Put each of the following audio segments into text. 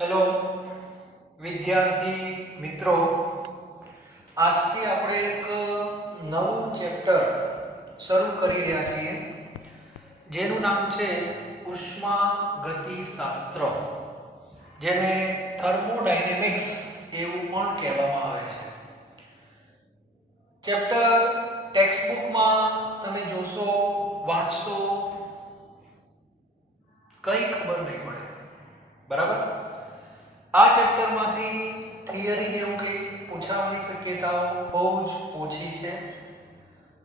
Hello વિદ્યાર્થી મિત્રો, આજથી આપણે એક નવું ચેપ્ટર શરૂ કરી રહ્યા છીએ જેનું નામ છે ઉષ્માગતિશાસ્ત્ર, જેને થર્મોડાયનેમિક્સ એવું પણ કહેવામાં આવે છે. ચેપ્ટર ટેક્સ્ટબુકમાં તમે જોશો, વાંચશો, કંઈ ખબર નહીં પડે, બરાબર. આ ચેપ્ટરમાંથી થિયરી એવું કંઈ પૂછાવાની શક્યતાઓ બહુ જ ઓછી છે.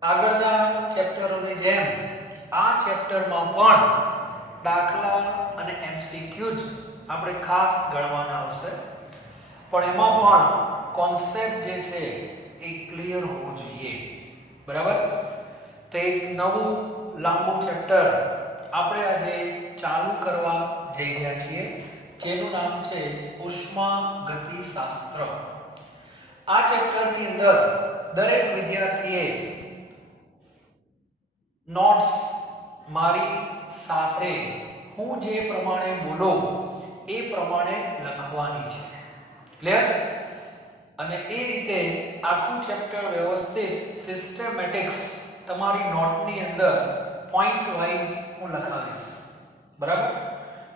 આગળના ચેપ્ટરોની જેમ આ ચેપ્ટરમાં પણ દાખલા અને એમસીક્યુ જ આપણે ખાસ ગણવાના આવશે, પણ એમાં પણ કોન્સેપ્ટ જે છે એ ક્લિયર હોવો જોઈએ, બરાબર. તો એક નવું લાંબુ ચેપ્ટર આપણે આજે ચાલુ કરવા જઈ રહ્યા છીએ, જેનું નામ છે ઉષ્માગતિશાસ્ત્ર. આ ચેપ્ટરની અંદર દરેક વિદ્યાર્થીએ નોટ્સ મારી સાથે હું જે પ્રમાણે બોલું એ પ્રમાણે લખવાની છે, ક્લિયર? અને એ રીતે આખું ચેપ્ટર વ્યવસ્થિત સિસ્ટમેટિક્સ તમારી નોટની અંદર પોઈન્ટ વાઇઝ હું લખાવીશ, બરાબર.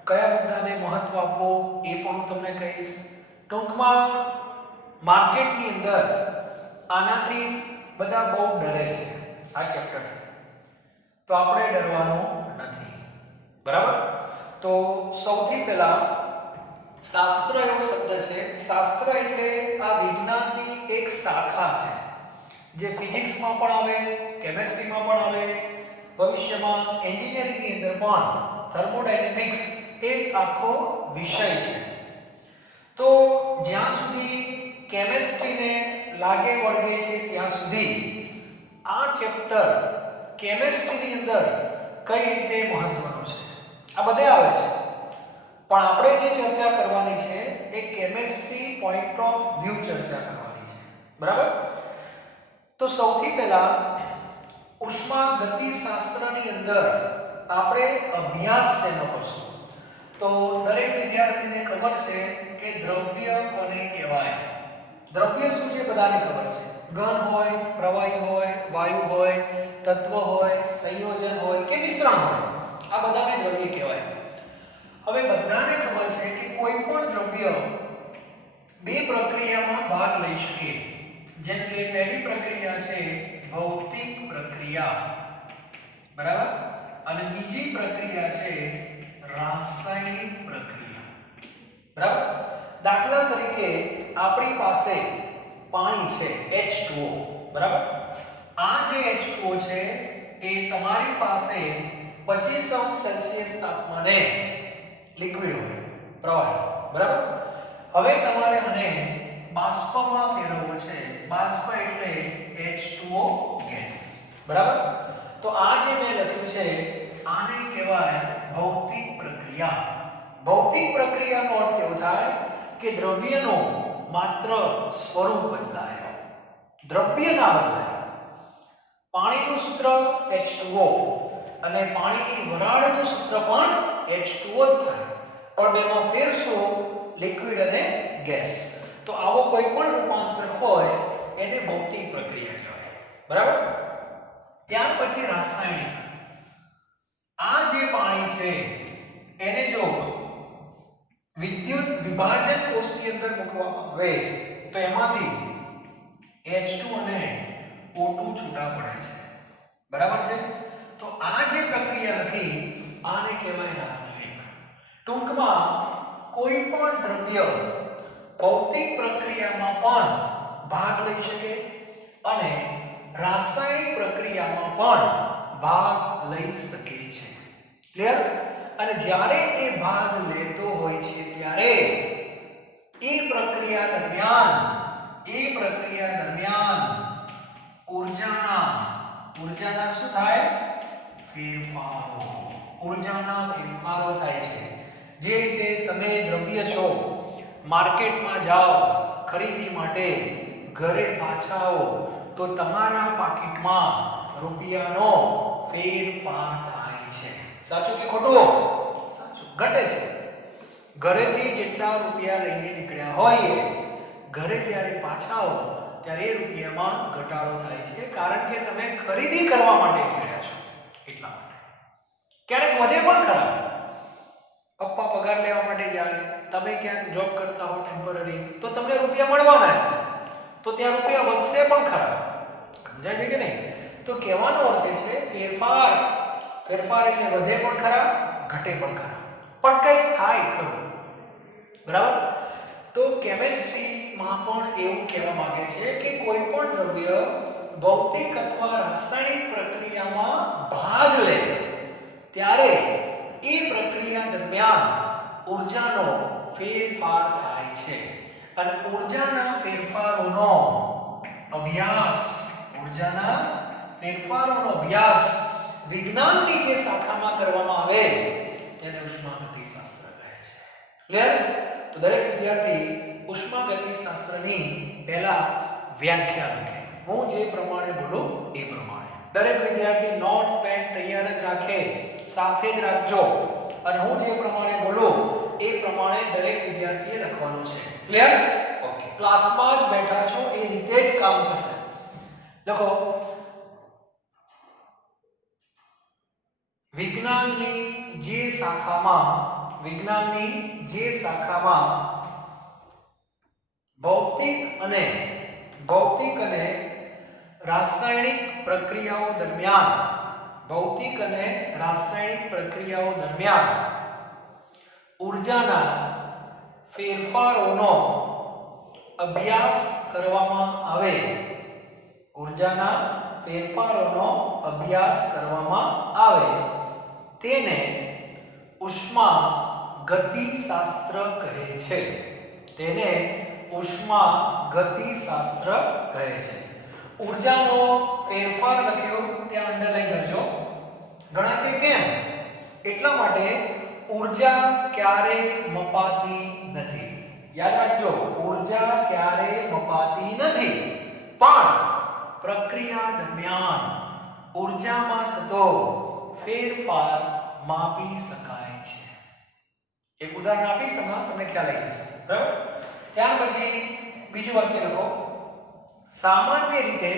કયા મુદ્દાને મહત્વ આપો એ પણ હું તમને કહીશ. ટૂંકમાં માર્કેટની અંદર આનાથી બધા બહુ ડરે છે, આ ચેપ્ટરથી. તો આપણે ડરવાનું નથી, બરાબર. તો સૌથી પહેલા શાસ્ત્ર એવો શબ્દ છે. શાસ્ત્ર એટલે આ વિજ્ઞાનની એક શાખા છે, જે ફિઝિક્સમાં પણ આવે, કેમેસ્ટ્રીમાં પણ આવે, ભવિષ્યમાં એન્જિનિયરિંગની અંદર પણ થર્મોડાયનેમિક્સ એક આખો વિષય છે. તો જ્યાં સુધી કેમેસ્ટ્રીને લાગે વળગે છે ત્યાં સુધી આ ચેપ્ટર કેમેસ્ટ્રીની અંદર કઈ રીતે મહત્વનું છે આ બધે આવે છે, પણ આપણે જે ચર્ચા કરવાની છે એ કેમેસ્ટ્રી પોઈન્ટ ઓફ વ્યૂ ચર્ચા કરવાની છે, બરાબર. તો સૌથી પહેલા ઉષ્માગતિશાસ્ત્રની અંદર આપણે અભ્યાસ શેનો કરશું? તો દરેક વિદ્યાર્થીને ખબર છે કે દ્રવ્ય કોને કહેવાય. દ્રવ્ય શું છે બધાને ખબર છે. ઘન હોય, પ્રવાહી હોય, વાયુ હોય, તત્વ હોય, સંયોજન હોય કે મિશ્રણ હોય, આ બધાને દ્રવ્ય કહેવાય. હવે બધાને ખબર છે કે કોઈ પણ દ્રવ્ય બે પ્રક્રિયામાં ભાગ લઈ શકે. જેમ કે પહેલી પ્રક્રિયા છે ભૌતિક પ્રક્રિયા, બરાબર, અને બીજી પ્રક્રિયા છે રાસાયણિક પ્રક્રિયા, બરાબર. દાખલા તરીકે આપણી પાસે પાણી છે H2O, બરાબર. આ જે H2O છે એ તમારી પાસે 25°C તાપમાને લિક્વિડ હોય, પ્રવાહી, બરાબર. હવે તમારે આને બાષ્પમાં ફેરવવું છે. બાષ્પ એટલે H2O ગેસ, બરાબર. તો આ જે મેં લખ્યું છે આને કહેવાય ભૌતિક પ્રક્રિયા. ભૌતિક પ્રક્રિયાનો અર્થ એવો થાય કે દ્રવ્યનું માત્ર સ્વરૂપ બદલાય, દ્રવ્ય ના બદલાય. પાણીનું સૂત્ર H2O અને પાણીની વરાળનું સૂત્ર પણ H2O જ થાય, પણ બેમાં ફેર શું? લિક્વિડ અને ગેસ. તો આવો કોઈ પણ રૂપાંતર હોય એને ભૌતિક પ્રક્રિયા કહેવાય, બરાબર. ત્યાર પછી રાસાયણિક. આ જે પાણી છે એને જો વિદ્યુત વિભાજન કોષની અંદર મૂકવામાં આવે તો એમાંથી H2 અને O2 છૂટા પડે છે, બરાબર છે. તો આ જે પ્રક્રિયા લખી આને કહેવાય રાસાયણિક. ટૂંકમાં કોઈ પણ દ્રવ્ય ભૌતિક પ્રક્રિયામાં પણ ભાગ લઈ શકે અને રાસાયણિક પ્રક્રિયામાં પણ ભાગ લઈ શકે છે, ક્લિયર? અને જ્યારે એ ભાગ લેતો હોય છે ત્યારે એ પ્રક્રિયા દરમિયાન ઊર્જાના શું થાય? ફેરફારો. ઊર્જાના ફેરફારો થાય છે. જે રીતે તમે દ્રવ્ય છો, માર્કેટમાં જાઓ ખરીદી માટે, ઘરે પાછા આવો તો તમારા પાકીટમાં રૂપિયાનો ફેરફાર થાય છે. સાચું કે ખોટું? સાચું. ઘટે છે. ઘરેથી જેટલા રૂપિયા લઈને નીકળ્યા હોઈએ ઘરે જ્યારે પાછા આવો ત્યારે એ રૂપિયામાં ઘટાડો થાય છે કારણ કે તમે ખરીદી કરવા માટે નીકળ્યા છો એટલા માટે. ક્યારેક વધે પણ ખરા. પપ્પા પગાર લેવા માટે જાય, તમે ક્યાંક જોબ કરતા હો ટેમ્પરરી, તો તમને રૂપિયા મળવાના છે, તો ત્યાં રૂપિયા વધશે પણ ખરા. સમજાય છે કે નહીં? તો કહેવાનો અર્થ એ છે ફેરફાર. ફેરફાર એટલે વધે પણ ખરા, ઘટે પણ ખરા, પણ કંઈક થાય ખરું. બરાબર? તો કેમિસ્ટ્રીમાં પણ એવું કહેવા માંગે છે કે કોઈ પણ દ્રવ્ય ભૌતિક અથવા રાસાયણિક પ્રક્રિયામાં ભાગ લે ત્યારે એ પ્રક્રિયા દરમિયાન ઊર્જાનો ફેરફાર થાય છે અને ઊર્જાના ફેરફારોનો અભ્યાસ વિજ્ઞાનની જે શાખામાં કરવામાં આવે તેને ઉષ્માગતિશાસ્ત્ર કહે છે. ક્લિયર? તો દરેક વિદ્યાર્થી ઉષ્માગતિશાસ્ત્રની પહેલા વ્યાખ્યા લખે. હું જે પ્રમાણે બોલું એ પ્રમાણે. દરેક વિદ્યાર્થી નોટ પેન તૈયાર જ રાખે, સાથે જ રાખજો અને હું જે પ્રમાણે બોલું એ પ્રમાણે દરેક વિદ્યાર્થીએ લખવાનું છે. ક્લિયર? ઓકે. ક્લાસમાં જ બેઠા છો એ રીતે જ કામ થશે. લખો. વિજ્ઞાનની જે શાખામાં ભૌતિક અને રાસાયણિક પ્રક્રિયાઓ દરમિયાન ઊર્જાના ફેરફારોનો અભ્યાસ કરવામાં આવે તેને ઉષ્મા ગતિશાસ્ત્ર કહે છે. ઊર્જાનો ફેરફાર લખ્યો ત્યાં અંડરલાઈન કરજો. ઘણા કે કેમ? એટલા માટે ઊર્જા ક્યારે મપાતી નથી. યાદ રાખજો, ઊર્જા ક્યારે મપાતી નથી, પણ પ્રક્રિયા દરમિયાન ઊર્જામાં થતો ફેરફાર માપી શકાય છે. એક ઉદાહરણ આપીશ, તમને ખ્યાલ આવી જશે. બરાબર? ત્યાર પછી બીજું વાક્ય લખો. સામાન્ય રીતે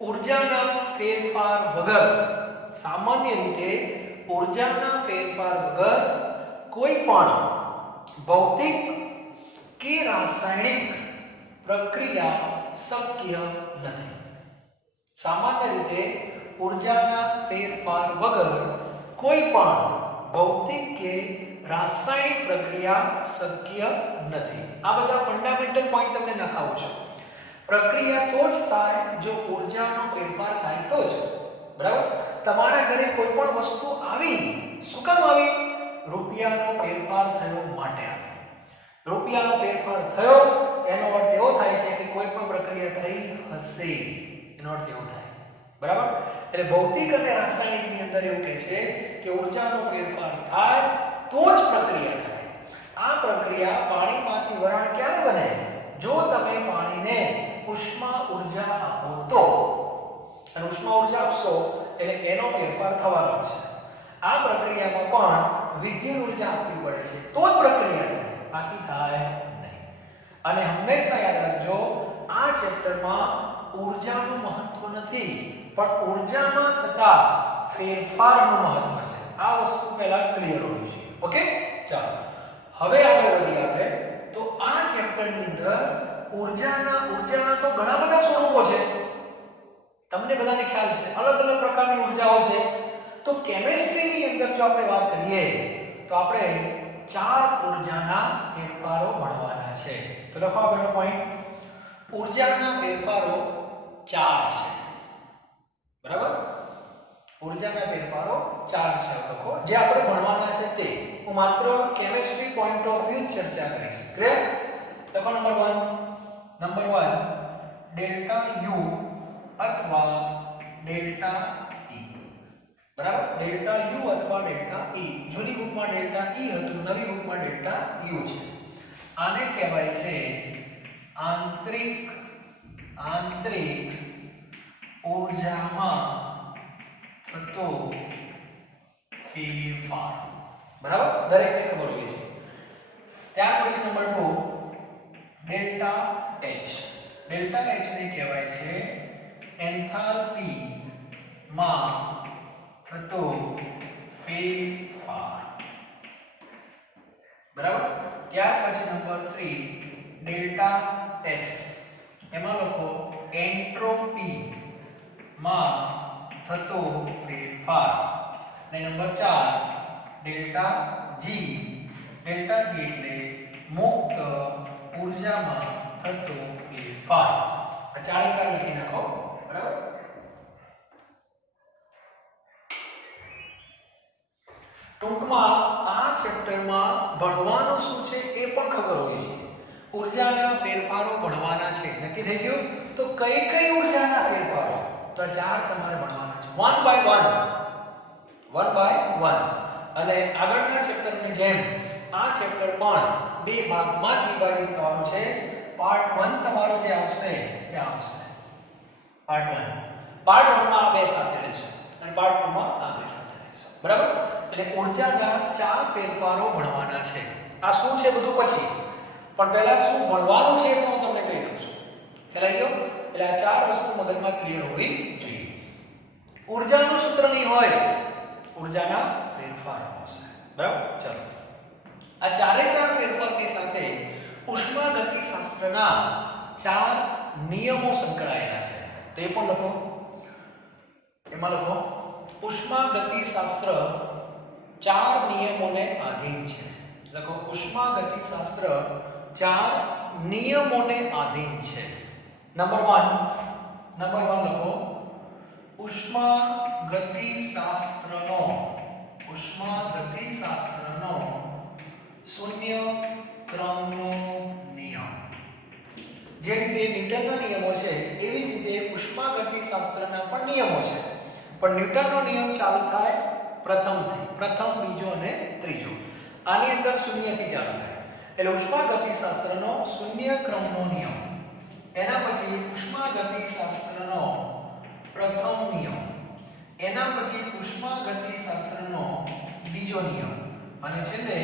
ઊર્જાના ફેરફાર વગર કોઈ પણ ભૌતિક કે રાસાયણિક પ્રક્રિયા શક્ય નથી. સામાન્ય રીતે ઊર્જાના ફેરફાર વગર કોઈ પણ ભૌતિક કે રાસાયણિક પ્રક્રિયા શક્ય નથી. આ બધા ફંડામેન્ટલ પોઈન્ટ તમને નખાવું છું. પ્રક્રિયા તો જ થાય જો ઊર્જાનો ફેરફાર થાય તો જ. બરાબર? તમારા ઘરે કોઈ પણ વસ્તુ આવી, શું કામ આવી? રૂપિયાનો ફેરફાર થયો માટે આવી. રૂપિયાનો ફેરફાર થયો એનો અર્થ એવો થાય છે કે કોઈ પણ પ્રક્રિયા થઈ હશે, એનો અર્થ એવો થાય. બરાબર? એટલે ભૌતિક અને રાસાયણિકની અંદર એવું કહે છે કે ઊર્જાનો ફેરફાર થાય તો જ પ્રક્રિયા થાય. આ પ્રક્રિયા પાણીમાંથી વરાળ ક્યારે બને? જો તમે પાણીને ઉષ્મા ઊર્જા આપો તો. અને ઉષ્મા ઊર્જા આપશો એટલે એનો ફેરફાર થવાનો છે. આ પ્રક્રિયામાં પણ વિદ્યુત ઊર્જા આપવી પડે છે તો જ પ્રક્રિયા થાય, બાકી થાય નહીં. અને હંમેશા યાદ રાખજો, આ ચેપ્ટરમાં ઊર્જાનું મહત્વ નથી, પણ ઊર્જામાં થતા ફેરફારનું મહત્વ છે. આ વસ્તુ પહેલા ક્લિયર હોવી જોઈએ. ઓકે? ચાલો હવે આગળ વધીએ આપણે. તો આ ચેપ્ટરની અંદર ઊર્જાના તો ઘણા બધા સ્વરૂપો છે. તમને બધાને ખ્યાલ છે, અલગ અલગ પ્રકારની ઊર્જાઓ છે. તો કેમિસ્ટ્રીની અંદર જો આપણે વાત કરીએ તો આપણે 4 ઊર્જાના ફેરફારો ભણવાના છે. તો લખો આગળનો પોઈન્ટ. ઊર્જાના ફેરફારો 4 છે. બરાબર? ઊર્જાના ફેરફારો 4 છે. લખો જે આપણે ભણવાના છે તે. હું માત્ર કેમિસ્ટ્રી પોઈન્ટ ઓફ વ્યૂ ચર્ચા કરીશ. ક્લિયર? લખો નંબર 1 ડેલ્ટા યુ અથવા ડેલ્ટા ઈ. બરાબર? ડેલ્ટા યુ અથવા ડેલ્ટા ઈ. જૂની બુકમાં ડેલ્ટા ઈ હતું, નવી બુકમાં ડેલ્ટા યુ છે. આને કહેવાય છે આંતરિક ઊર્જામાં થતો ફેરફાર, બરાબર, દરેકને ખબર હોવી જોઈએ. ત્યાર પછી number 2 delta H. Delta H ને કહેવાય છે એન્થાલ્પી માં થતો ફેરફાર, બરાબર. ત્યાર પછી નંબર 3 ડેલ્ટા એસ, એમાં લખો એન્ટ્રોપી માં થતો ફેરફાર. અને number 4 delta G. Delta G એટલે મુક્ત ઉર્જામાં થતો ફેરફાર. આ ચારે ચાર લખી નાખો, બરાબર. ટૂંકમાં આ ચેપ્ટરમાં ભણવાનું શું છે એ પણ ખબર હોવી જોઈએ. ઉર્જાના ફેરફારો ભણવાના છે, નક્કી થઈ ગયું. તો કઈ કઈ ઉર્જાના ફેરફારો, તો ચાર તમારે ભણવાના છે, વન બાય વન. અને આગળના ચેપ્ટરની જેમ આ ચેપ્ટર પણ બે ભાગમાં જ વિભાજિત થવાનું છે. પાર્ટ 1 તમારો જે આવશે એ આવશે પાર્ટ 1. પાર્ટ 1 માં આ બે સાથે રહેશે અને પાર્ટ 2 માં આ બે સાથે રહેશે, બરાબર. એટલે ઉર્જાના ચાર ફેરફારો ભણવાના છે. આ શું છે બધું પછી, પણ પહેલા શું ભણવાનું છે એ હું તમને કહી દઉં છું. ખ્યાલ આવી ગયો? એટલે આ ચાર વસ્તુ મગજમાં ક્લિયર હોવી જોઈએ. ઉર્જાનું સૂત્ર નહીં હોય, ઉર્જાના ફેરફારો હશે, બરાબર. ચાલો, આ ચારે ચાર ફેરફારની સાથે ઉષ્માગતિશાસ્ત્રના ચાર નિયમો સંકળાયેલા છે. તે પણ લખો. એમાં લખો ઉષ્માગતિશાસ્ત્ર ચાર નિયમોને આધીન છે. લખો ઉષ્માગતિશાસ્ત્ર ચાર નિયમોને આધીન છે. નંબર 1 લખો ઉષ્માગતિશાસ્ત્રનો શૂન્ય ક્રમનો નિયમ. જે રીતે ન્યૂટનના નિયમો છે એવી રીતે ઉષ્માગતિશાસ્ત્રના પણ નિયમો છે, પણ ન્યૂટનનો નિયમ ચાલુ થાય પ્રથમથી, પ્રથમ, બીજો અને ત્રીજો. આની અંદર શૂન્યથી ચાલુ થાય. એટલે ઉષ્માગતિશાસ્ત્રનો શૂન્ય ક્રમનો નિયમ, એના પછી ઉષ્માગતિશાસ્ત્રનો પ્રથમ નિયમ, એના પછી ઉષ્માગતિશાસ્ત્રનો બીજો નિયમ અને છેલ્લે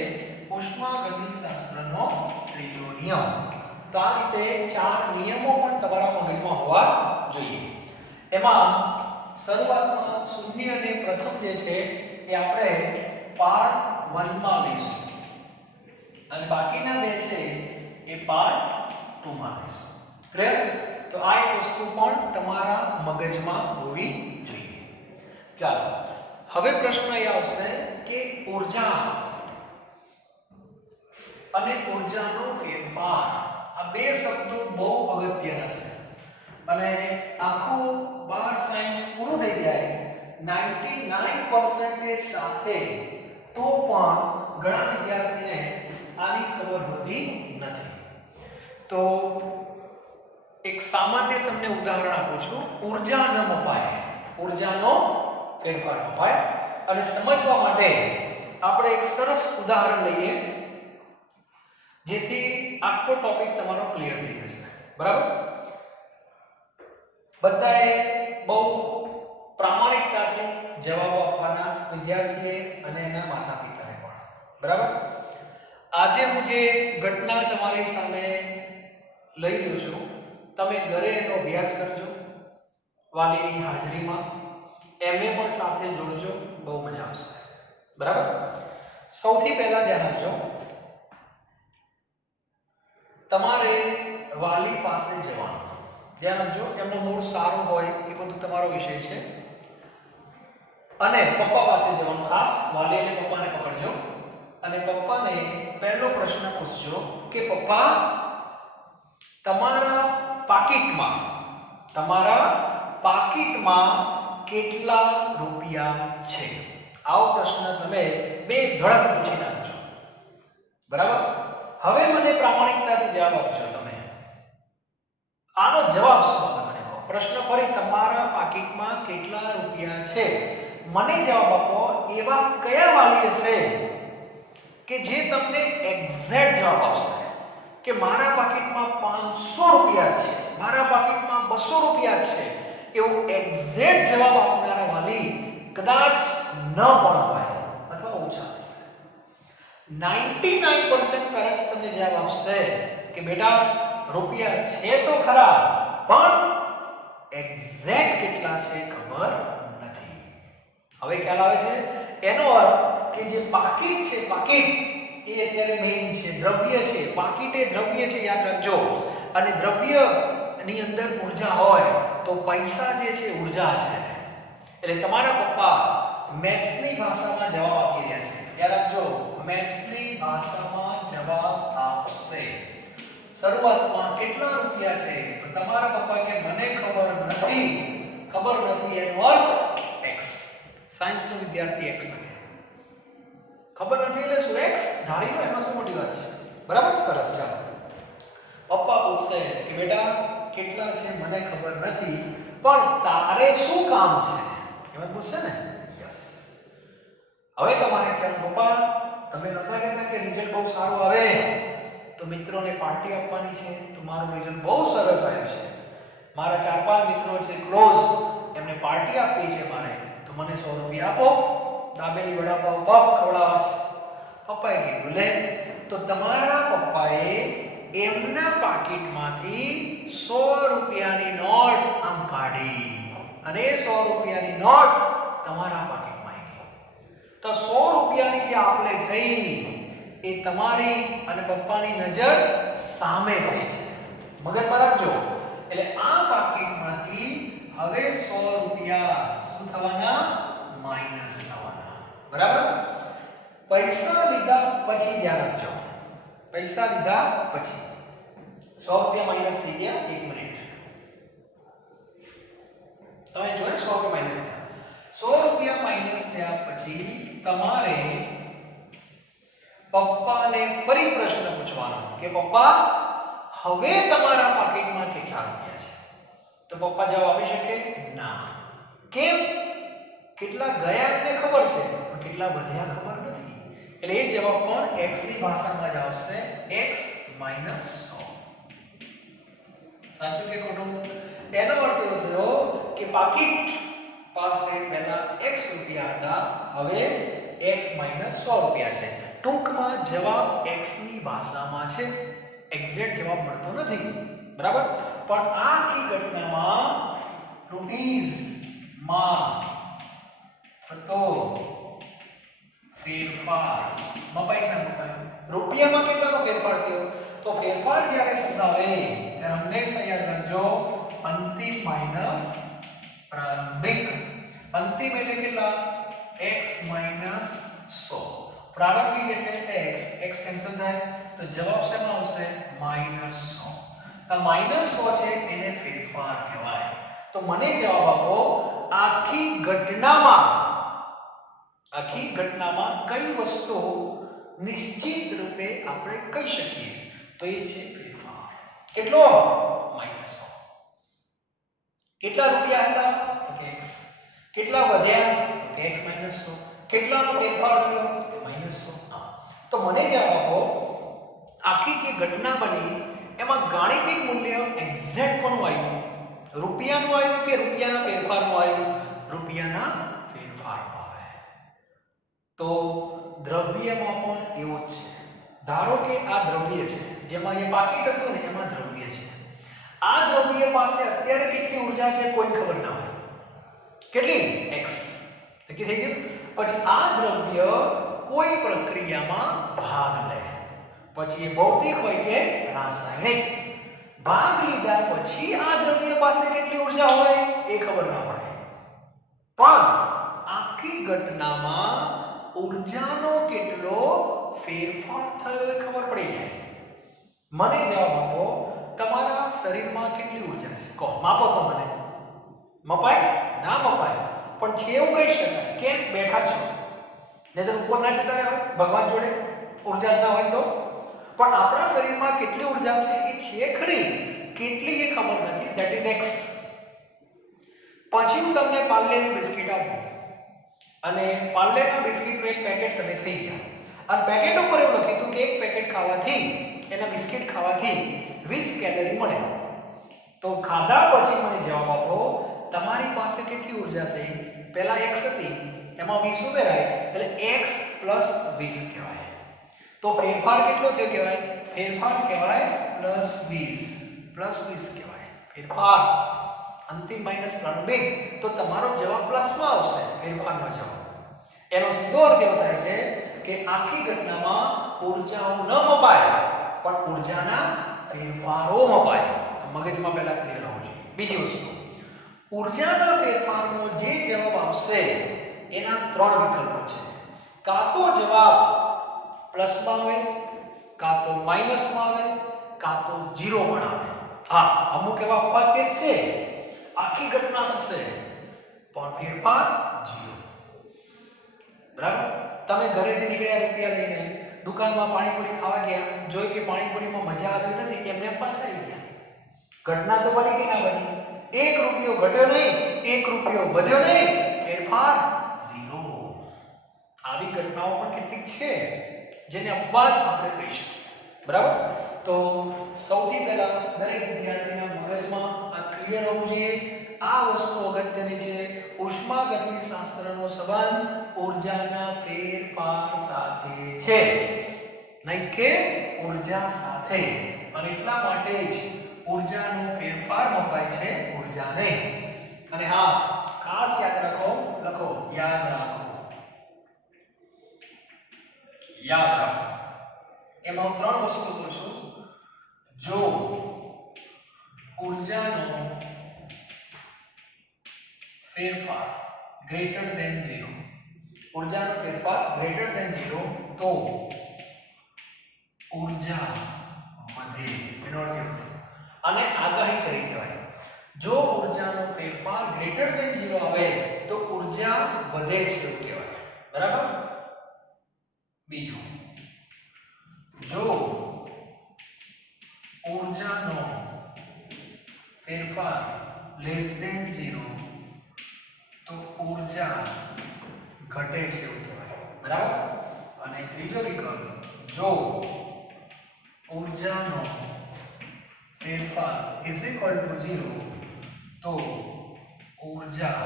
ઉષ્માગતિશાસ્ત્રનો ત્રીજો નિયમ. તો આ રીતે ચાર નિયમો પણ તમારા મગજમાં હોવા જોઈએ. એમાં શરૂઆતમાં શૂન્ય અને પ્રથમ જે છે એ આપણે પાર્ટ 1 માં લઈશું અને બાકીના બે છે એ પાર્ટ 2 માં લઈશું. ક્લિયર? તો આ એક વસ્તુ પણ તમારા મગજમાં હોવી જોઈએ. ચાલો, હવે પ્રશ્ન એ આવશે કે ઉર્જા અને ઉર્જાનો ફેરફાર, આ બે શબ્દો બહુ અગત્યના છે. અને આખું 12 સાયન્સ પૂરું થઈ જાય 99% સાથે તો પણ ઘણા વિદ્યાર્થીને આની ખબર હોતી નથી. તો એક સામાન્ય તમને ઉદાહરણ આપું છું. ઉર્જા ન મપાય, ઉર્જાનો ફેરફાર મપાય. અને સમજવા માટે આપણે એક સરસ ઉદાહરણ લઈએ જેથી આખો ટોપિક તમારો ક્લિયર થઈ જશે, બરાબર. બધાએ બહુ પ્રામાણિકતાથી જવાબો આપવાના, વિદ્યાર્થીએ અને એના માતા પિતાએ પણ, બરાબર. આજે હું જે ઘટના તમારી સામે લઈ રહ્યો છું, તમે ઘરે એનો અભ્યાસ કરજો વાલીની હાજરીમાં, એમને પણ સાથે જોડજો, બહુ મજા આવશે, બરાબર. સૌથી પહેલા ધ્યાન આપજો, તમારે વાલી પાસે જવાનું. ધ્યાન આપજો, એમનો મૂડ સારો હોય એ બધું તમારો વિષય છે. અને પપ્પા પાસે જવાનું, ખાસ વાલી અને પપ્પાને પકડજો અને પપ્પાને પહેલો પ્રશ્ન પૂછજો કે પપ્પા, તમારા પાકીટમાં કેટલા રૂપિયા છે? આવો પ્રશ્ન તમે બે ધડક પૂછી નાખજો, બરાબર. હવે મને પ્રામાણિકતાથી જવાબ આપજો. તમે આનો જવાબ શું મને કહો. પ્રશ્ન ફરી, તમારા પાકીટમાં કેટલા રૂપિયા છે? મને જવાબ આપો. એવા કયા વાલી હશે કે જે તમને એક્ઝેક્ટ જવાબ આપશે કે મારા પાકીટમાં 500 રૂપિયા છે, મારા પાકીટમાં 200 રૂપિયા છે? એવો એક્ઝેક્ટ જવાબ આપનારા વાલી કદાચ ન પણ હોય અથવા ઓછા 99% પેરેન્ટ્સ તમને જવાબ આપશે કે બેટા રૂપિયા છે તો ખરા પણ એક્ઝેક્ટ કેટલા છે ખબર નથી. હવે ખ્યાલ આવે છે? એનો અર્થ કે જે પાકીટ છે, પાકીટ એ અત્યારે મેઇન છે, દ્રવ્ય છે. પાકીટ એ દ્રવ્ય છે, યાદ રાખજો. અને દ્રવ્યની અંદર ઊર્જા હોય તો પૈસા જે છે ઊર્જા છે. એટલે તમારા પપ્પા મેથ્સની ભાષામાં જવાબ આપી રહ્યા છે. યાદ રાખજો, મેથ્સની ભાષામાં જવાબ આપશે. શરૂઆતમાં કેટલા રૂપિયા છે તો તમારા પપ્પા કે મને ખબર નથી એનો અર્થ x. સાયન્સનો વિદ્યાર્થી x બને. ખબર નથી એટલે શું x ધારી લો, એમાં શું મોટી વાત છે? બરાબર, સરસ. ચાલો, પપ્પા પૂછશે કે બેટા કેટલા છે મને ખબર નથી પણ તારે શું કામ છે, એમાં પૂછશે ને. યસ. હવે તમારે કે પપ્પા તમે નહોતા કહેતા કે રિઝલ્ટ બહુ સારું આવે તો મિત્રોને પાર્ટી આપવાની છે, તો મારું રિઝલ્ટ બહુ સરસ આવ્યું છે, મારા 4-5 મિત્રો છે ક્લોઝ, એમને પાર્ટી આપવી છે મારે, તો મને 100 રૂપિયા આપો, દાબેલી વડાપાવ પપ ખવડાવવા છે. પપ્પાએ કીધું લે. તો તમારા પપ્પાએ એમના પાકીટમાંથી 100 રૂપિયાની નોટ આમ કાઢી અને 100 રૂપિયાની નોટ તમારા પાકીટમાં આવી. તો 100 રૂપિયાની જે આપલે થઈ એ તમારી અને પપ્પાની નજર સામે થઈ છે. મગજમાં રાખજો. એટલે આ પાકીટમાંથી હવે 100 રૂપિયા શું થવાના? માઈનસ થવાના. બરાબર? પૈસા લીધા પછી ધ્યાન રાખજો. પૈસા લીધા પછી 100 રૂપિયા માઈનસ થઈ ગયા. 1 મિનિટ. તમે જો 100 રૂપિયા માઈનસ થયા. 100 રૂપિયા માઈનસ થયા પછી તમારે પપ્પાને ફરી પ્રશ્ન પૂછવાનો કે પપ્પા હવે તમારા પાકીટમાં કેટલા રૂપિયા છે? તો પપ્પા જવાબ આપી શકે ના. કેમ? કેટલા ગયા એમને ખબર છે પણ કેટલા વધ્યા ખબર નથી. એટલે એ જવાબ પણ x ની ભાષામાં જ આવશે, x - 100. સાચું કે ખોટું? એનો અર્થ એવો થયો કે પાકીટ પાસે પહેલા x રૂપિયા હતા, હવે x - 100 રૂપિયા છે. ટૂંકમાં જવાબ x ની ભાષામાં છે, એક્ઝેક્ટ જવાબ મળતો નથી. બરાબર? પણ આખી ઘટનામાં રૂપીઝ માં થતો ફેરફાર મપાઈના હતા. રૂપિયામાં કેટલાનો ફેરફાર થયો? તો ફેરફાર જ્યારે શબ્દ આવે ત્યારે હંમેશા યાદ રાખજો અંતિમ માઈનસ પ્રારંભિક. અંતિમ એટલે કેટલા? x - 100. પ્રારંભિક એટલે x કેન્સલ થાય તો જવાબ શેમાં આવશે? -100. આ -100 છે એને ફેરફાર કહેવાય. તો મને જવાબ આપો આખી ઘટનામાં કઈ વસ્તુ નિશ્ચિત રૂપે આપણે કહી શકીએ તો એ છે ફેરફાર. કેટલો? -100. કેટલા રૂપિયા હતા? તો કે x. કેટલા વધ્યા? તો કે x - 100. કેટલાનો ફેરફાર થયો? તો -100. તો મને જવાબ આપો આખી જે ઘટના બની એમાં ગાણિતિક મૂલ્ય એક્ઝેક્ટ કોનું આવ્યું? રૂપિયાનું આવ્યું કે રૂપિયાના ફેરફારનું આવ્યું? રૂપિયાના ફેરફારનું આવે. તો દ્રવ્યમાં પણ એવું જ છે. ધારો કે આ દ્રવ્ય છે, જેમાં એ પાકીટ હતું ને એમાં દ્રવ્ય છે. આ દ્રવ્ય પાસે અત્યારે કેટલી ઊર્જા છે કોઈ ખબર ના હોય. કેટલી? x. નક્કી થઈ ગયું. પછી આ દ્રવ્ય કોઈ પ્રક્રિયામાં ભાગ લે, પછી એ ભૌતિક હોય કે રાસાયણિક, ભાગ લીધા પછી આ દ્રવ્ય પાસે કેટલી ઊર્જા હોય એ ખબર ના પડે. પણ આખી ઘટનામાં ઊર્જાનો કેટલો ફેરફાર થયો એ ખબર પડી જાય. મને જવાબ આપો તમારા શરીરમાં કેટલી ઊર્જા છે? કહો, માપો તો મને. મપાય? ના મપાય. પણ છે એવું કહી શકાય. કેમ? બેઠા છો નહીંતર ઉપર ના જતા રહો ભગવાન જોડે, ઊર્જા ના હોય તો. પણ આપણા શરીરમાં કેટલી ઊર્જા છે એ છે ખરી, કેટલી એ ખબર નથી. That is x. પછી હું તમને પાર્લેનું બિસ્કિટ આપું અને પાર્લેના બિસ્કિટનું એક પેકેટ તમે ખાઈ ગયા અને પેકેટ ઉપર એવું લખ્યું હતું કે એક પેકેટ ખાવાથી, એના બિસ્કિટ ખાવાથી 20 કેલરી મળે. તો ખાધા પછી મને જવાબ આપો તમારી પાસે કેટલી ઊર્જા થઈ? પહેલા x હતી એમાં 20 ઉમેરાય એટલે x + 20 કહેવાય. તો ફેરફાર કેટલો થયો કહેવાય? ફેરફાર કહેવાય +20 કહેવાય ફેરફાર. અંતિમ માઈનસ પ્રારંભિક, તો તમારો જવાબ પ્લસમાં આવશે ફેરફારનો જવાબ. એનો સીધો અર્થ એવો થાય છે કે આખી ઘટનામાં ઊર્જાઓ ન મપાય પણ ઊર્જાના ફેરફારો મપાય. મગજમાં પહેલા ક્લિયર હોવું જોઈએ. બીજી વસ્તુ, ઊર્જાના ફેરફારનો જે જવાબ આવશે એના 3 વિકલ્પો છે. કાં તો જવાબ પ્લસમાં આવે, કાં તો માઈનસમાં આવે, કાં તો 0 પણ આવે. હા, અમુક એવા અપવાદ કેસ છે, આખી ઘટના થશે પણ ફેરફાર 0. બરાબર? તમે ઘરેથી નીકળ્યા રૂપિયા લઈને દુકાનમાં પાણીપુરી ખાવા ગયા, જોઈ કે પાણીપુરીમાં મજા આવી નથી, એમને પાછા આવી ગયા. ઘટના તો બની કે ના બની? 1 રૂપિયો ઘટ્યો નહીં, 1 રૂપિયો વધ્યો નહીં, ફેરફાર 0. આવી ઘટનાઓ પણ કેટલીક છે જેને અપવાદ આપણે કહી શકીએ. બરાબર? તો સૌથી પહેલા દરેક વિદ્યાર્થીના મગજમાં આ ક્લિયર હોવું જોઈએ. આ વસ્તુ અગત્યની છે. ઉષ્માગતિશાસ્ત્રનો સંબંધ ઊર્જાના ફેરફાર સાથે છે, નહીં કે ઊર્જા સાથે. અને એટલા માટે જ ઊર્જાનો ફેરફાર મપાય છે, ઊર્જા નહીં. અને હા, ખાસ યાદ રાખો, લખો, યાદ રાખો. એમાં હું 3 વસ્તુ કહું છું. જો ઊર્જાનો ફેરફાર ગ્રેટર ધેન 0, ઊર્જાનો ફેરફાર ગ્રેટર ધેન 0, તો ઊર્જા વધે. એનો અર્થ એવો થયો. અને આગાહી કરી કહેવાય. જો ઊર્જાનો ફેરફાર ગ્રેટર ધેન 0 આવે તો ઊર્જા વધે છે એવું કહેવાય. બરાબર? બીજું, જો ઊર્જાનો ફેરફાર લેસ ધેન 0 તો ઊર્જા ઘટે છે એવું કહેવાય. બરાબર? અને ત્રીજો વિકલ્પ, જો ઊર્જાનો ફેરફાર = 0 તો ઊર્જા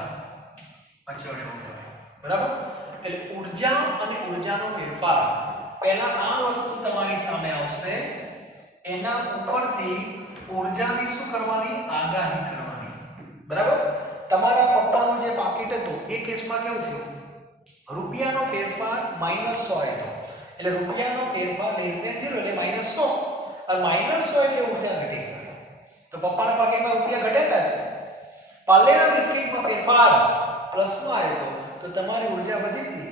અચળ એવું કહેવાય. બરાબર? એટલે ઊર્જા અને ઊર્જાનો ફેરફાર, પહેલા આ વસ્તુ તમારી સામે આવશે, એના ઉપરથી ઊર્જાની શું કરવાની? આગાહી કરવાની. બરાબર? તમારા પપ્પાનું જે પાકીટ હતું એ કેસમાં કેવું થયું? રૂપિયાનો ફેરફાર -100 હતો. એટલે રૂપિયાનો ફેરફાર લેસ ધેન 0 એટલે -100. અને -100 એટલે ઊર્જા ઘટી ગઈ. તો પપ્પાના પાકીટમાં રૂપિયા ઘટેલા છે. પાલેના બિસ્કિટમાં ફેરફાર પ્લસમાં આવ્યો તો તમારી ઊર્જા વધી હતી.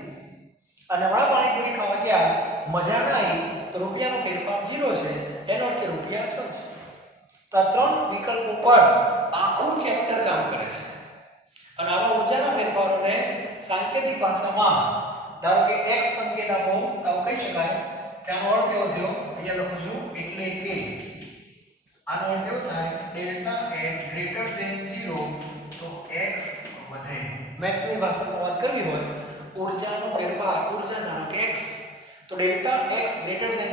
અને હમણાં પાણીપુરી ખાવા ગયા, મજા ના આવી, તો રૂપિયાનો ફેરફાર 0 છે, એનો અર્થ કે રૂપિયા અચળ છે. તો આ 3 વિકલ્પો પર આખું ચેપ્ટર કામ કરે છે. અને આવા ઊર્જાના ફેરફારોને સાંકેતિક ભાષામાં, ધારો કે x સંકેત આપો તો કહી શકાય કે આનો અર્થ એવો થયો, અહીંયા લખું છું, એટલે કે આનો અર્થ એવો થાય, Δx > 0 તો x વધે. મેથ્સની ભાષામાં વાત કરવી હોય, ઊર્જાનો ફેરફાર, ઊર્જા ધારો કે x, તો Δx >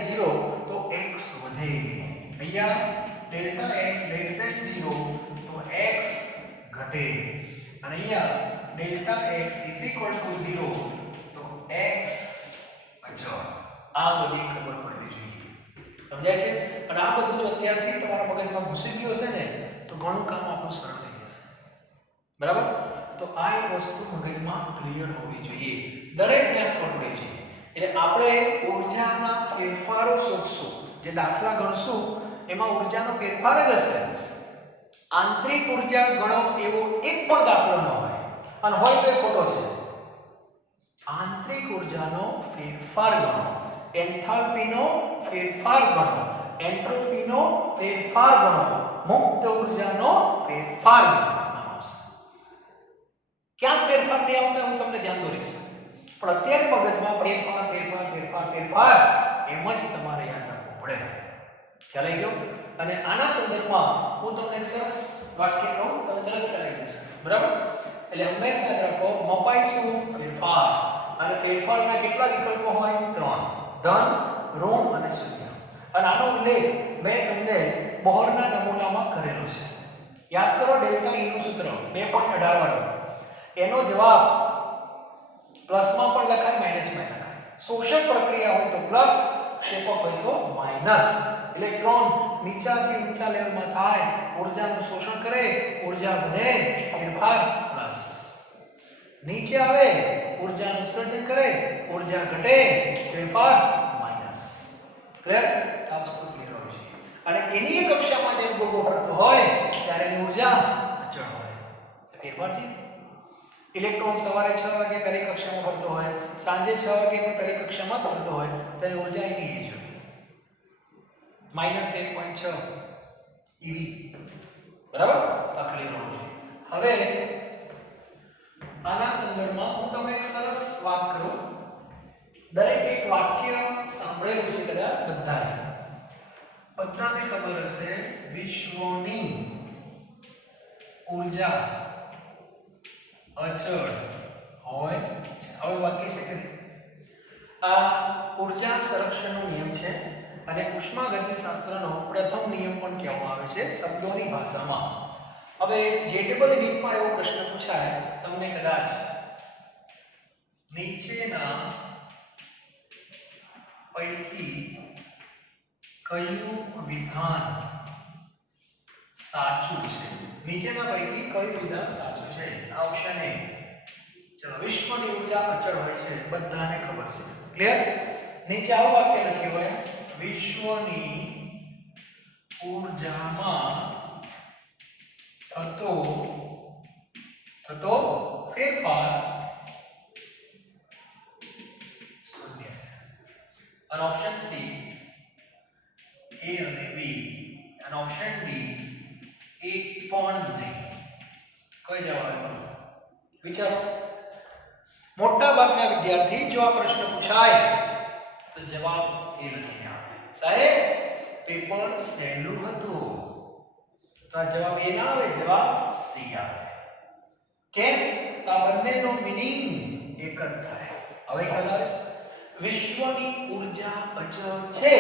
0 તો x વધે. અહીંયા Δx < 0 તો x ઘટે. અને અહીંયા Δx = 0 તો x અચળ. આ બધી ખબર પડવી જોઈએ. સમજાય છે? અને આ બધું જો અત્યારથી તમારા મગજમાં ઘૂસી ગયું હશે ને તો ઘણું કામ આપણું સરળ થઈ જશે. બરાબર? તો આ એક વસ્તુ મગજમાં ક્લિયર હોવી જોઈએ. દરેકને ખબર પડવી જોઈએ. એટલે આપણે ઊર્જાના ફેરફારો શોધશું. જે દાખલા ગણશું એમાં ઊર્જાનો ફેરફાર જ હશે. આંતરિક ઊર્જા ગણો એવો એક પણ દાખલો ન હોય. અને હોય તો એ ખોટો છે. આંતરિક ઊર્જાનો ફેરફાર ગણો, એન્થાલ્પીનો ફેરફાર ગણો, એન્ટ્રોપીનો ફેરફાર ગણો, મુક્ત ઊર્જાનો ફેરફાર ગણો. ક્યાંક ફેરફાર નહીં આવતા હું તમને ધ્યાન દોરીશ. પણ અત્યારે મગજમાં ફેરફાર ફેરફાર ફેરફાર ફેરફાર એમ જ તમારે યાદ રાખવું પડે. ખ્યાલ આવી ગયો? અને આના સંદર્ભમાં હું તમને એક સરસ વાક્ય કહું, તમે તરત ખ્યાલ આવી જશે. બરાબર? એટલે હંમેશા યાદ રાખો, મપાય શું? ફેરફાર. અને ફેરફારના કેટલા વિકલ્પો હોય? 3: ધન, ઋણ અને શૂન્ય. અને આનો ઉલ્લેખ મેં તમને બોહરના નમૂનામાં કરેલો છે. યાદ કરો, ડેલ્ટા E નું સૂત્ર 2.18 વાળું. એનો જવાબ પ્લસમાં પણ લખાય, માઈનસમાં લખાય. શોષક પ્રક્રિયા હોય તો પ્લસ, ક્ષેપક હોય તો માઈનસ. ઇલેક્ટ્રોન નીચાથી ઊંચા લેવલમાં થાય, ઊર્જાનું શોષણ કરે, ઊર્જા વધે, ફેરફાર પ્લસ. નીચે આવે, ઊર્જાનું સર્જન કરે, ઊર્જા ઘટે, ફેરફાર માઈનસ. ક્લિયર? આ વસ્તુ ક્લિયર હોવી જોઈએ. અને એની કક્ષામાં જેમ ગોગો ફરતો હોય ત્યારે એની ઊર્જા અચળ હોય. ફેરફાર છે. ઇલેક્ટ્રોન સવારે 6 વાગે પહેલી કક્ષામાં ફરતો હોય, સાંજે 6 વાગે પણ પહેલી કક્ષામાં ફરતો હોય, ત્યારે ઊર્જા એની એ જ હોય. -1.6 eV. બરાબર? તો ક્લિયર હોવું જોઈએ. હવે આના સંદર્ભમાં હું તમને એક સરસ વાત કરું. દરેક એક વાક્ય સાંભળેલું છે કદાચ બધાને ખબર હશે, વિશ્વની ઊર્જા અચળ હોય છે. હવે વાક્ય છે કે આ ઊર્જા સંરક્ષણનો નિયમ છે અને ઉષ્માગતિશાસ્ત્રનો પ્રથમ નિયમ પણ કહેવામાં આવે છે શબ્દોની ભાષામાં. હવે જેટેબલ નીટમાં એવો પ્રશ્ન પૂછાય તમને કદાચ, નીચેના પૈકી કયું વિધાન સાચું છે? નીચેના પૈકી કયું વિધાન સાચું છે? Option A. ચલો, વિશ્વની ઊર્જા અચળ હોય છે, બધાને ખબર છે. ક્લિયર? નીચે આવું વાક્ય લખ્યું હોય, વિશ્વની ઊર્જામાં થતો ફેરફાર શૂન્ય છે. અને ઓપ્શન સી એ અને બી, અને ઓપ્શન ડી એક પણ નહીં. કઈ જવાબ આવે? વિચારો. મોટા ભાગના વિદ્યાર્થી જો આ પ્રશ્ન પૂછાય તો જવાબ એ લખીને આવે, સાહેબ પેપર સહેલું હતું. તો આ જવાબ એ ના આવે, જવાબ સી આવે. કેમ? તો આ બંનેનો મીનિંગ એક જ થાય. હવે ખ્યાલ આવે છે? વિશ્વની ઊર્જા અચળ છે.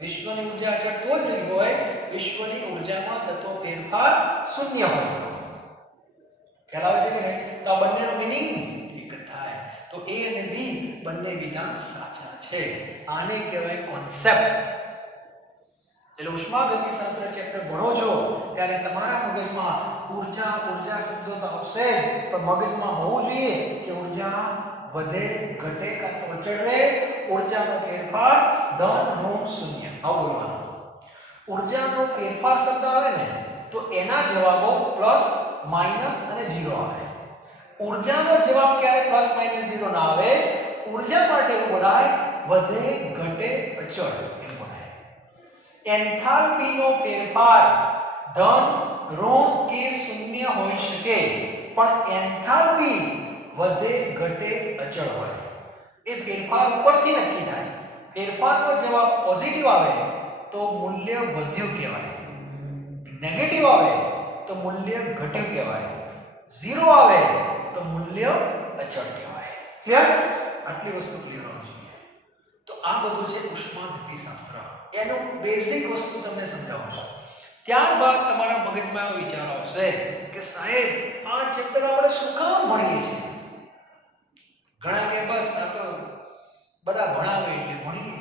વિશ્વની ઊર્જા અચળ તો જ હોય વિશ્વની ઊર્જામાં થતો ફેરફાર શૂન્ય હોય તો. ખ્યાલ આવે છે કે નહીં? તો આ બંનેનો મીનિંગ એક જ થાય. તો એ અને બી બંને વિધાન સાચા છે. આને કહેવાય કોન્સેપ્ટ. એટલે ઉષ્માગતિશાસ્ત્ર ચેપ્ટર ભણો છો ત્યારે તમારા મગજમાં ઊર્જા શબ્દો તો આવશે, પણ મગજમાં હોવું જોઈએ કે ઊર્જા વધે, ઘટે કાં તો અચળ રહે, ઊર્જાનો ફેરફાર ધન, ઋણ, શૂન્ય. આવું બોલવાનું. ઊર્જાનો ફેરફાર શબ્દ આવે ને તો એના જવાબો પ્લસ, માઈનસ અને 0 આવે. ઊર્જાનો જવાબ ક્યારે પ્લસ, માઈનસ, 0 ના આવે. ઊર્જા માટે એવું બોલાય વધે, ઘટે, અચળ એમ બોલાય. એન્થાલ્પીનો ફેરફાર ધન, ઋણ કે શૂન્ય હોઈ શકે, પણ એન્થાલ્પી વધે, ઘટે, અચળ હોય. એ ફેરફાર ઉપરથી નક્કી થાય. ફેરફારનો જવાબ પોઝિટિવ આવે તો મૂલ્ય વધ્યું કહેવાય, નેગેટિવ આવે તો મૂલ્ય ઘટ્યું કહેવાય, 0 આવે તો મૂલ્ય અચળ કહેવાય. ક્લિયર? આટલી વસ્તુ ક્લિયર હોવી જોઈએ. તો આ બધું છે ઉષ્માગતિશાસ્ત્ર. એનું બેઝિક વસ્તુ તમને સમજાવું છું. ત્યારબાદ તમારા મગજમાં વિચાર આવશે કે સાહેબ આ ચેપ્ટર આપણે શું કામ ભણીએ છીએ? ઘણા કે બસ આ તો બધા ભણાવે એટલે ભણીએ.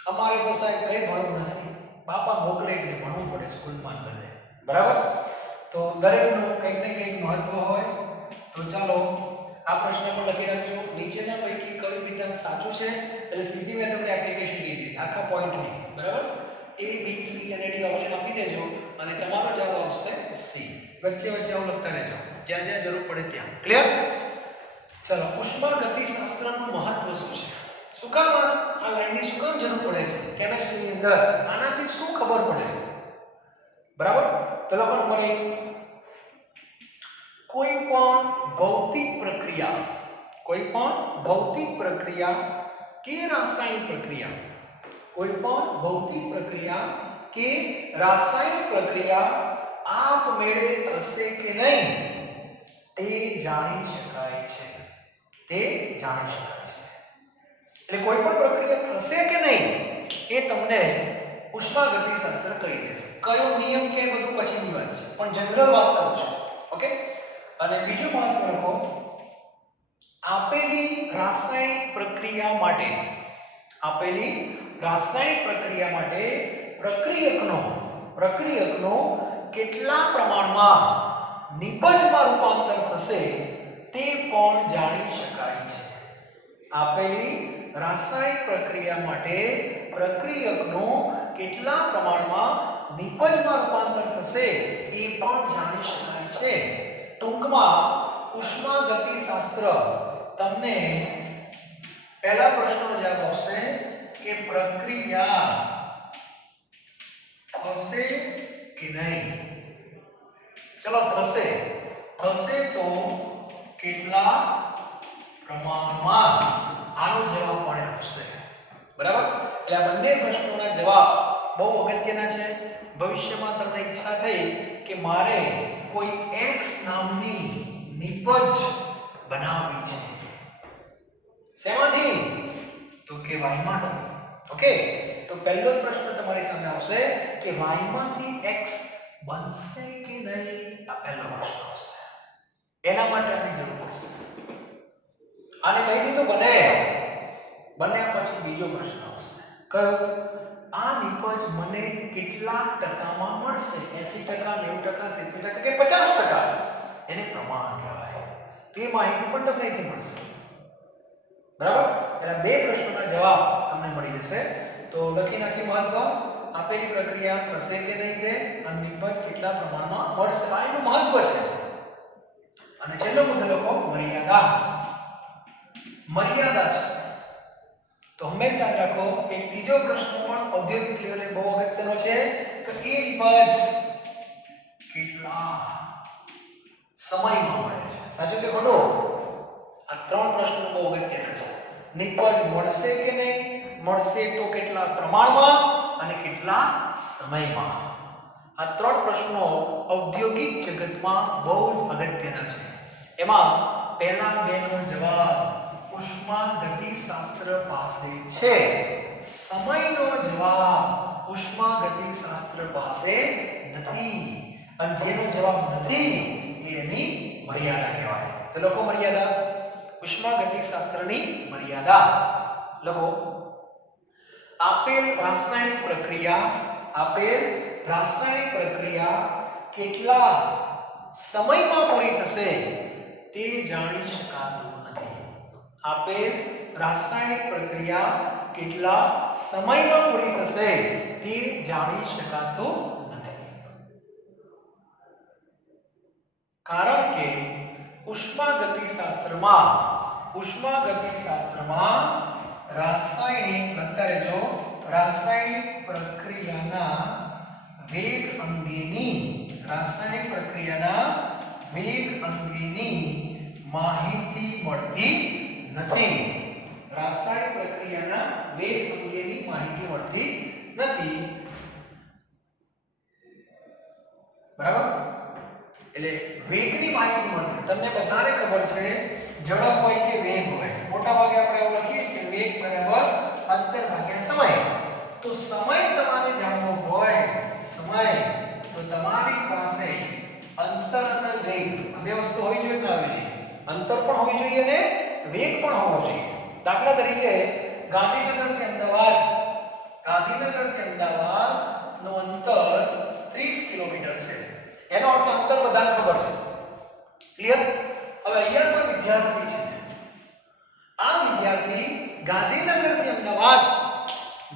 અમારે તો સાહેબ કઈ ભણવું નથી, બાપા મોકલે એટલે ભણવું પડે સ્કૂલમાં બધે. બરાબર? તો દરેકનું કંઈક ને કંઈક મહત્વ હોય. તો ચાલો આ પ્રશ્ન પણ લખી રાખજો. નીચેના પૈકી કયું વિધાન સાચું છે? એટલે સીધી મેં તમને એપ્લિકેશન કીધી, આખા પોઈન્ટ નહીં. બરાબર? એ, બી, સી અને ડી ઓપ્શન આપી દેજો અને તમારો જવાબ આવશે સી. વચ્ચે આવું લખતા રહેજો જ્યાં જ્યાં જરૂર પડે ત્યાં. ક્લિયર? ચલો, ઉષ્માગતિશાસ્ત્રનું મહત્વ શું છે? શું કામ આ લાઈનની શું કામ જરૂર પડે છે કેમિસ્ટ્રીની અંદર? આનાથી શું ખબર પડે? બરાબર? તો લખો નંબર 1, કોઈ પણ ભૌતિક પ્રક્રિયા કે રાસાયણિક પ્રક્રિયા આપમેળે થશે કે નહીં તે જાણી શકાય છે. એટલે કોઈ પણ પ્રક્રિયા થશે કે નહીં એ તમને ઉષ્માગતિશાસ્ત્ર કહી દેશે. કયો નિયમ કે બધું પછીની વાત છે, પણ જનરલ વાત કરું છું. ઓકે? અને બીજું મહત્વ રાખો, આપેલી રાસાયણિક પ્રક્રિયા માટે આપેલી રાસાયણિક પ્રક્રિયા માટે પ્રક્રિયકનો કેટલા પ્રમાણમાં નિપજમાં રૂપાંતર થશે તે પણ જાણી શકાય છે. આપેલી રાસાયણિક પ્રક્રિયા માટે પ્રક્રિયકનો કેટલા પ્રમાણમાં નિપજમાં રૂપાંતર થશે એ પણ જાણી શકાય છે. ટૂંકમાં ઉષ્માગતિશાસ્ત્ર તમને પહેલા પ્રશ્નનો જવાબ આવશે કે પ્રક્રિયા થશે કે નહીં. ચલો થશે તો કેટલા પ્રમાણમાં, આનો જવાબ પણ આવશે. બરાબર? એટલે આ બંને પ્રશ્નોના જવાબ બહુ અગત્યના છે. ભવિષ્યમાં તમને ઈચ્છા થઈ કે મારે કોઈ x નામની નિપજ બનાવવી છે. શેમાંથી? તો કે y માંથી. ઓકે, તો પહેલો પ્રશ્ન તમારી સામે આવશે કે y માંથી x બનશે કે નહીં. આ પહેલો પ્રશ્ન આવશે. એના માટે આની જરૂર પડશે. આને કહી દીધું બન્યા પછી બીજો પ્રશ્ન આવશે. કયો? આ નિપજ મને કેટલા ટકામાં મળશે? 80%, 90%, 70% કે 50%? એને પ્રમાણ કહેવાય. તે માહિતી પણ તમને અહીંથી મળશે. બરાબર? એટલે બે પ્રશ્નોના જવાબ તમને મળી જશે. તો લખી નાખી મહત્વ. આપેલી પ્રક્રિયા થશે કે નહીં તે, અને નિપજ કેટલા પ્રમાણમાં મળશે, આ એનું મહત્વ છે. અને છેલ્લો મુદ્દો લખો મર્યાદા છે. તો હંમેશા યાદ રાખો એક ત્રીજો પ્રશ્ન પણ ઔદ્યોગિક લેવલે બહુ અગત્યનો છે કે એ નિપજ કેટલા સમયમાં મળે છે. સાચું કે ખોટું? આ ત્રણ પ્રશ્નો બહુ અગત્યના છે. નિપજ મળશે કે નહીં, મળશે તો કેટલા પ્રમાણમાં અને કેટલા સમયમાં. આ ત્રણ પ્રશ્નો ઔદ્યોગિક જગતમાં બહુ જ અગત્યના છે. એમાં પહેલા બેનો જવાબ ઉષ્માગતિશાસ્ત્ર પાસે છે. સમયનો જવાબ ઉષ્માગતિશાસ્ત્ર પાસે નથી. અને જેનો જવાબ નથી એની મર્યાદા કહેવાય. તો લખો મર્યાદા. ઉષ્માગતિશાસ્ત્રની મર્યાદા લખો. આપેલ રાસાયણિક પ્રક્રિયા કેટલા સમયમાં પૂરી થશે તે જાણી શકાતું નથી. આપેલ રાસાયણિક પ્રક્રિયા કેટલા સમયમાં પૂરી થશે તે જાણી શકાતું નથી. કારણ કે ઉષ્માગતિશાસ્ત્રમાં રાસાયણિક પ્રક્રિયાના વેગ અંગેની માહિતી મળતી નથી. રાસાયણિક પ્રક્રિયાના વેગ અંગેની માહિતી મળતી નથી. બરાબર? એટલે વેગની માહિતી મળતી. તમને બધાને ખબર છે ઝડપ હોય કે વેગ હોય, મોટા ભાગે આપણે એવું લખીએ છીએ વેગ બરાબર અંતર ભાગ્યા સમય. તો સમય તમારે જાણવો હોય તો તમારી પાસે અંતર અને વેગ બે વસ્તુ હોવી જોઈએ. ના હોવી જોઈએ? અંતર પણ હોવી જોઈએ અને વેગ પણ હોવો જોઈએ. દાખલા તરીકે ગાંધીનગરથી અમદાવાદ નું અંતર 30 કિલોમીટર છે. એનો અર્થ અંતર બધાને ખબર છે. ક્લિયર? હવે અહીંયા કોઈ વિદ્યાર્થી છે. આ વિદ્યાર્થી ગાંધીનગરથી અમદાવાદ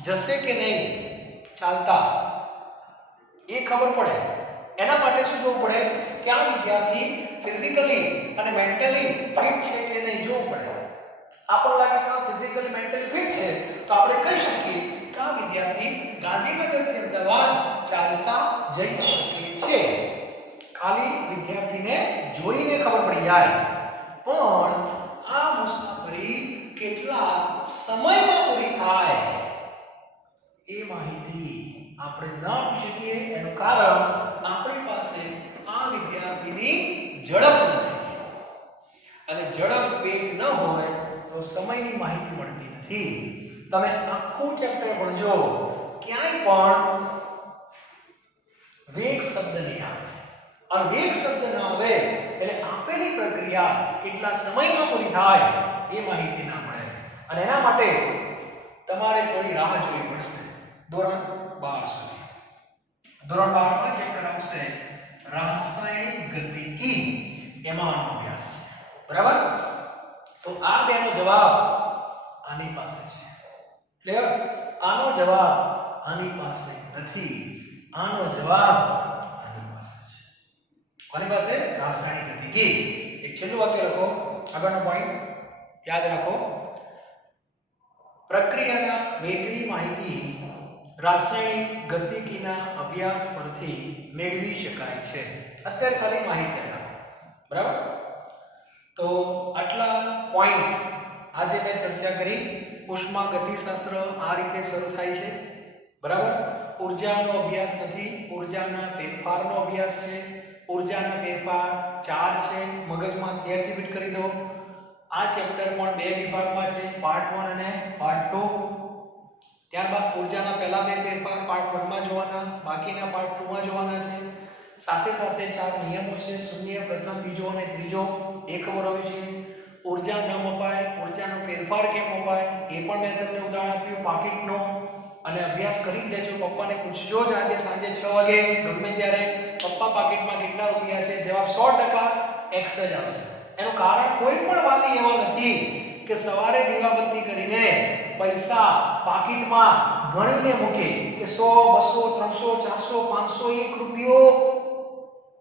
જશે કે નહીં ચાલતા એ ખબર પડે. એના માટે શું જોવું પડે કે આ વિદ્યાર્થી ફિઝિકલી અને મેન્ટલી ફિટ છે કે નહીં જોવું પડે. આપણને લાગે કે આ ફિઝિકલી મેન્ટલી ફિટ છે તો આપણે કહી શકીએ કે આ વિદ્યાર્થી ગાંધીનગરથી અમદાવાદ ચાલતા જઈ શકે છે. ખાલી વિદ્યાર્થીને જોઈને ખબર પડી જાય. પણ આ મુસાફરી કેટલા સમયમાં પૂરી થાય એ માહિતી આપણે ન આપી શકીએ. એનું કારણ આપણી પાસે આ વિદ્યાર્થીની ઝડપ નથી. અને ઝડપ વેગ ન હોય તો સમયની માહિતી મળતી નથી. તમે આખું ચેપ્ટર ભણજો, ક્યાંય પણ વેગ શબ્દ નહીં આવે. અને વેગ શબ્દ ના આવે એટલે આપેલી પ્રક્રિયા કેટલા સમયમાં પૂરી થાય એ માહિતી ના મળે. અને એના માટે તમારે થોડી રાહ જોવી પડશે ધોરણ 12 સુધી. ધોરણ 12 માં ચેપ્ટર આવશે રાસાયણિક ગતિકી, એમાં આનો અભ્યાસ છે. બરાબર? તો આ બેનો જવાબ આની પાસે છે. ક્લિયર? આનો જવાબ આની પાસે નથી, આનો જવાબ આની પાસે છે. કોની પાસે? રાસાયણિક ગતિકી. એક છેલ્લું વાક્ય લખો, આગળનો પોઈન્ટ યાદ રાખો. પ્રક્રિયાના વેગની માહિતી રાસાયણિક ગતિકીના અભ્યાસ પરથી મેળવી શકાય છે. અત્યારે ખાલી માહિતી આપો. બરાબર? તો આટલા પોઈન્ટ આજે મેં ચર્ચા કરી. ઉષ્મા ગતિશાસ્ત્ર આ રીતે શરૂ થાય છે. બરાબર? ઊર્જાનો અભ્યાસ નથી, ઊર્જાના ફેરફારનો અભ્યાસ છે. ઊર્જાના ફેરફાર 4 છે, મગજમાં ત્યારથી ફિટ કરી દો. આ ચેપ્ટર પણ 2 વિભાગમાં છે, પાર્ટ 1 અને પાર્ટ 2. ત્યારબાદ ઊર્જાના પહેલા 2 ફેરફાર પાર્ટ 1 માં જોવાના, બાકીના પાર્ટ 2 માં જોવાના છે. સાથે સાથે 4 નિયમો છે, શૂન્ય, પ્રથમ, બીજો અને ત્રીજો, એ ખબર હોવી જોઈએ. ઊર્જા ન મપાય, ઊર્જાનો ફેરફાર કેમ મપાય એ પણ મેં તમને ઉદાહરણ આપ્યું પાકીટનો. અને અભ્યાસ કરી લેજો. પપ્પાને પૂછજો જ આજે સાંજે 6 વાગે ગમે ત્યારે, પપ્પા પાકીટમાં કેટલા રૂપિયા છે? જવાબ 100% એક્સ જ આવશે. એનું કારણ કોઈ પણ વાલી એવા નથી કે સવારે દીવાબત્તી કરીને પૈસા પાકીટમાં ગણીને મૂકે કે 100, 200, 300, 400, 500, 1 રૂપિયો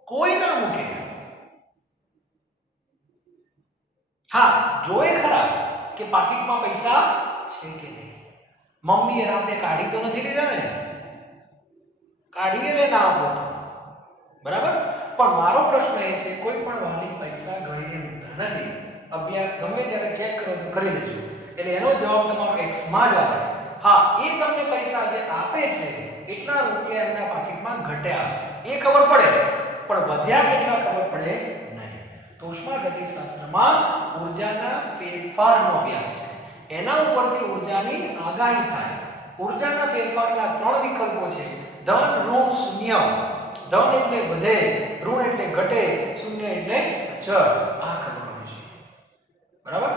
કોઈ ના મૂકે. હા, જોએ ખરા કે પાકીટમાં પૈસા છે કે નહીં. મમ્મીએ રાતે કાઢી તો નથી લીધા ને? કાઢીએ લે ના આપો તો. બરાબર? પણ મારો પ્રશ્ન એ છે, કોઈ પણ વાલી પૈસા ગણીને મૂકતા નથી. અભ્યાસ ગમે ત્યારે ચેક કરો તો કરી લેજો. એટલે એનો જવાબ તમારો એક્સ માં જ આવે. હા, એ તમને પૈસા જે આપે છે એટલા રૂપિયા એમના પાકીટમાં ઘટ્યા હશે એ ખબર પડે, પણ વધ્યા કેટલા ખબર પડે નહીં. તો ઉષ્મા ગતિશાસ્ત્રમાં ઊર્જાના ફેરફારનો અભ્યાસ છે. એના ઉપરથી ઊર્જાની આગાહી થાય. ઊર્જાના ફેરફારના 3 વિકલ્પો છે, ધન, ઋણ, શૂન્ય. ધન એટલે વધે, ઋણ એટલે ઘટે, શૂન્ય એટલે અચળ. આ ખબર હોવી જોઈએ. બરાબર?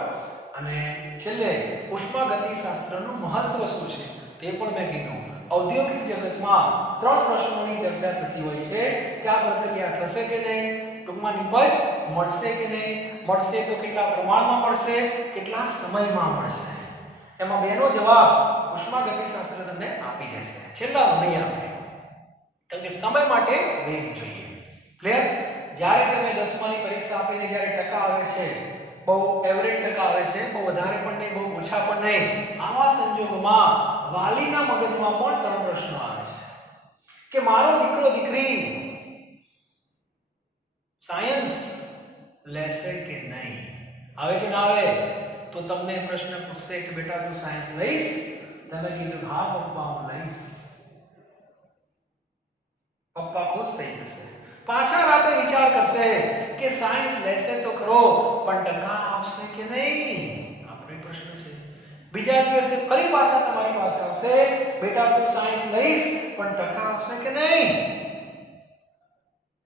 અને છેલ્લે ઉષ્મા ગતિશાસ્ત્રનું મહત્વ શું છે તે પણ મેં કીધું. ઔદ્યોગિક જગતમાં 3 પ્રશ્નોની ચર્ચા થતી હોય છે કે આ પ્રક્રિયા થશે કે નહીં, ટૂંકમાં નિપજ મળશે કે નહીં, મળશે તો કેટલા પ્રમાણમાં મળશે, કેટલા સમયમાં મળશે. એમાં બેનો જવાબ ઉષ્મા ગતિશાસ્ત્ર તમને આપી દેશે. છેલ્લાનો નહીં આપે, કારણ કે સમય માટે વેગ જોઈએ. ક્લિયર? જ્યારે તમે 10માની પરીક્ષા આપીને જ્યારે ટકા આવે છે, બહુ એવરેજ ટકા આવે છે, બહુ વધારે પણ નહીં, બહુ ઓછા પણ નહીં, આવા સંજોગોમાં વાલીના મગજમાં પણ 3 પ્રશ્નો આવે છે કે મારો દીકરો દીકરી સાયન્સ લેશે કે નહીં. આવે કે ના આવે? તો તમને પ્રશ્ન પૂછશે કે બેટા તું સાયન્સ લઈશ? તમે કીધું હા પપ્પા હું લઈશ. પપ્પા ખુશ થઈ જશે. પાછા રાતે વિચાર કરશે કે સાયન્સ લેશે તો ખરો, પણ ટકા આવશે કે નહીં? આપણો પ્રશ્ન છે. બીજા દિવસે ફરી પાછા તમારી પાસે આવશે, બેટા તું સાયન્સ લઈશ પણ ટકા આવશે કે નહીં?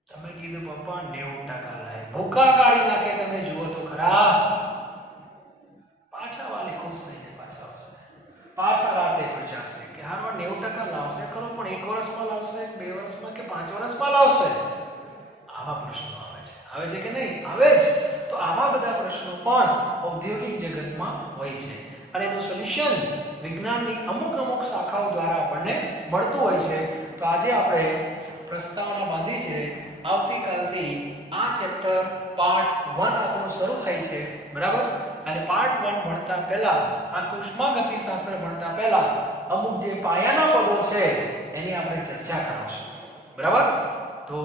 તમે કીધું પપ્પા 90% લાય. ભૂખા કાઢી નાખે, તમે જુઓ તો ખરા. પાછા વાલી ખુશ થઈ જાય, પાછા આવશે. પાછા રાતે વિચારશે કે હારો 90% લાવશે ખરો, પણ 1 વર્ષમાં લાવશે, 2 વર્ષમાં કે 5 વર્ષમાં લાવશે? આવા પ્રશ્નો આવે છે. આવે છે કે નહીં? આવે જ. તો આવા બધા પ્રશ્નો પણ ઔદ્યોગિક જગતમાં હોય છે અને એનું સોલ્યુશન વિજ્ઞાનની અમુક શાખાઓ દ્વારા આપણને મળતું હોય છે. તો આજે આપણે પ્રસ્તાવના બાંધી છે. આવતીકાલથી આ ચેપ્ટર પાર્ટ 1 આપણું શરૂ થાય છે. બરાબર? અને પાર્ટ 1 ભણતા પહેલા, આ ઉષ્મા ગતિશાસ્ત્ર ભણતા પહેલા અમુક જે પાયાના પદો છે એની આપણે ચર્ચા કરીશું. બરાબર? તો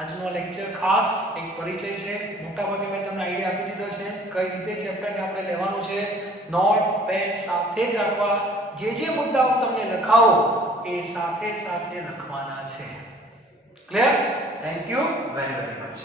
આજનો લેક્ચર ખાસ એક પરિચય છે. મોટાભાગે મેં તમને આઈડિયા આપી દીધો છે કઈ રીતે ચેપ્ટરને આપણે લેવાનું છે. નોટ પેન સાથે જ રાખવા. જે મુદ્દાઓ તમને લખાવો એ સાથે લખવાના છે. Clear? Thank you very much.